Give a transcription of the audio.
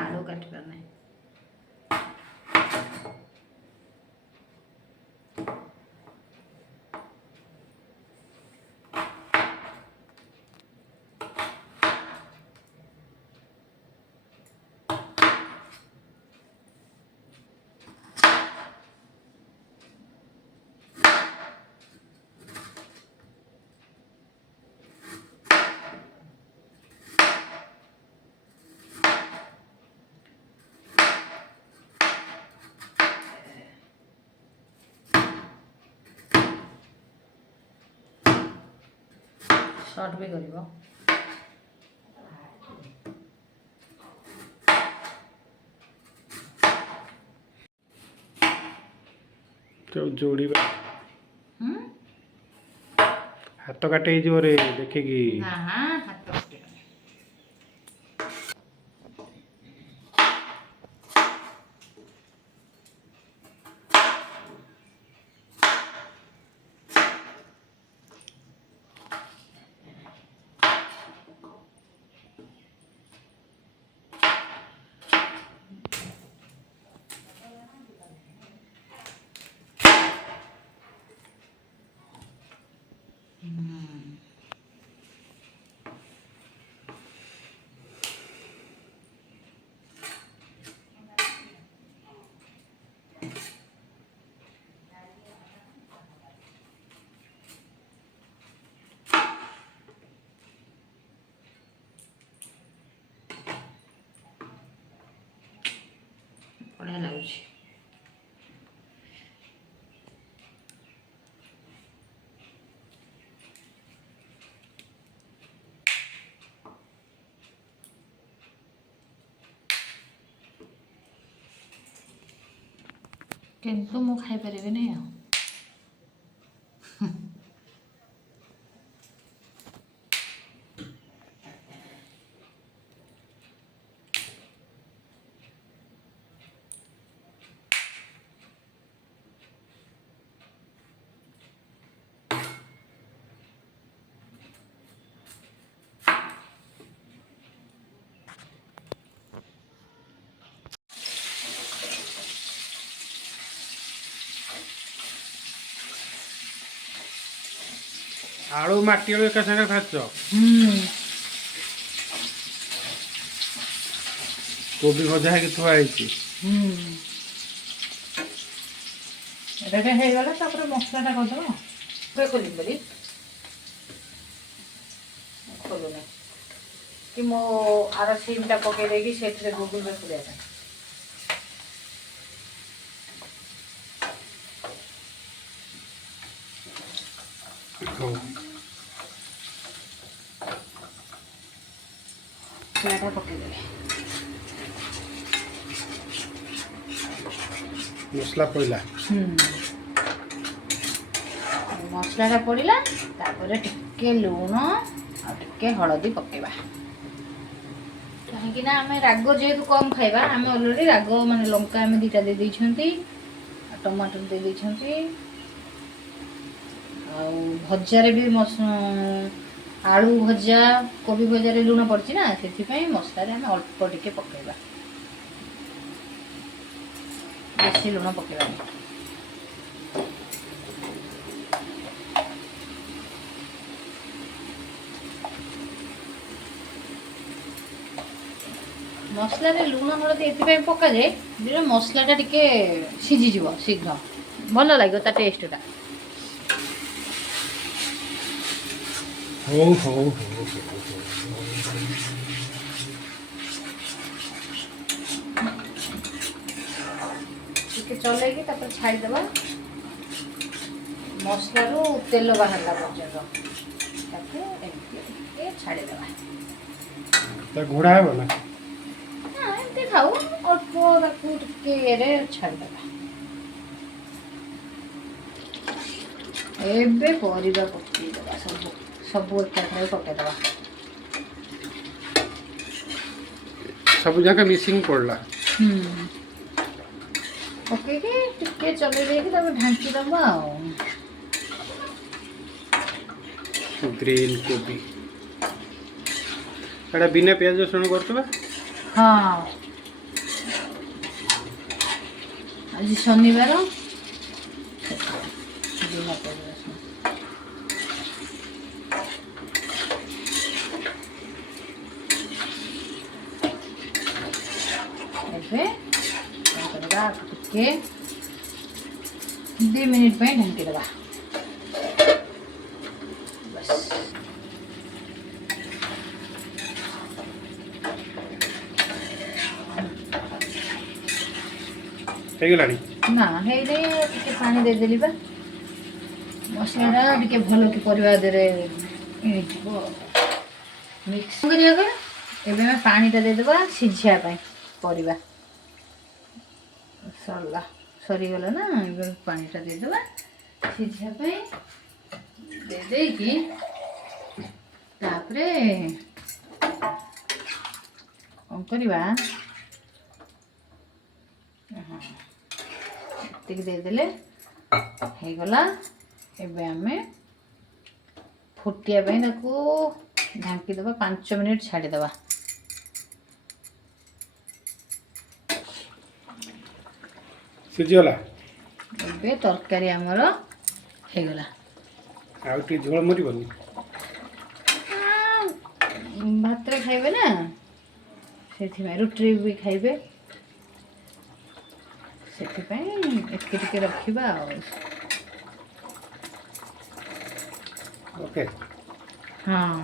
आलू काट पारना शॉर्ट भी करिबो तो जोड़ी हाथ काटे जो रे देखिकी हां हां हाथ काटे बढ़िया लगुच किंतु मु खाई परिबे नहीं आलू माटी आलू एका संगे खाच कोबी भजा है कि थुआ है रेडी हे गला तापर मसलाटा कर दबो पे खोली बली खोलुने कि मो आर सीमटा पके देगी सेठरे गूगल पे खुले था मसलाटा पके दे मसला पड़ला मसलाटा पड़ला तापर टिके लूण आ टिके हळदी पकेबा कहीं ना आम राग जेहेतु कम खाइबा आम अलरेडी राग माने लंका आम दुटा दे देइछंती टमाटर दे देइछंती आ भजारे भी आलू भजा कोबी भजा रे लूण पड़ची ना से मसला आम अल्प टिके पकेबा बेसी लूण पकेबा मसला रे लूण हळदी एथि पका जाए जे मसलाटा टिके सिझी जीव शीघ्र भल लगे ता टेस्टा हो हो टिके चलेगी तापर छाड़ी देबा मसला रो तेल बाहरला पर्यंत ताके एमती टिके छाड़ी देबा ता घोड़ा है बोला हां एमती खाऊ अल्प ताकू टिके रे छाड़ी देबा एबे परिबा पक्की देबा सब सब एक खाए पके देबा सब जगह मिसिंग पड़ला ओके के टिके चले देगी तब ढांकी दबा ग्रीन कोबी एटा बिना प्याज रसुण करतबा हां आज शनिवार बिना पियाज रसुण ଏବେ କ'ଣ କରିବା ଟିକେ 2 ମିନିଟ୍ ପାଇଁ ଢାଙ୍କି ଦେବା। ହେଇଗଲାଣି ନା ହେଇନି ଟିକେ ପାଣି ଦେଇଦେଲି ବା ମସଲାଟା ଟିକେ ଭଲ କି ପରିବା ଦେହରେ ହେଇଯିବ ମିକ୍ସ କରିବା କ'ଣ ଏବେ ଆମେ ପାଣିଟା ଦେଇଦେବା ସିଝିବା ପାଇଁ ପରିବା ସରିଗଲା ନା ଏବେ ପାଣିଟା ଦେଇଦେବା ସିଝିବା ପାଇଁ ଦେଇକି ତାପରେ କ'ଣ କରିବା ଏତିକି ଦେଇଦେଲେ ହେଇଗଲା। ଏବେ ଆମେ ଫୁଟିବା ପାଇଁ ତାକୁ ଢାଙ୍କି ଦେବା 5 ମିନିଟ୍ ଛାଡ଼ିଦେବା। ସିଝିଗଲା। ଏବେ ତରକାରୀ ଆମର ହେଇଗଲା। ଆଉ ଟିକେ ଝୋଳ ମରିବନି? ଭାତରେ ଖାଇବେ ନା ସେଥିପାଇଁ ରୁଟିରେ ବି ଖାଇବେ ସେଥିପାଇଁ ଏତିକି ଟିକେ ରଖିବା ଆଉ। ଓକେ ହଁ।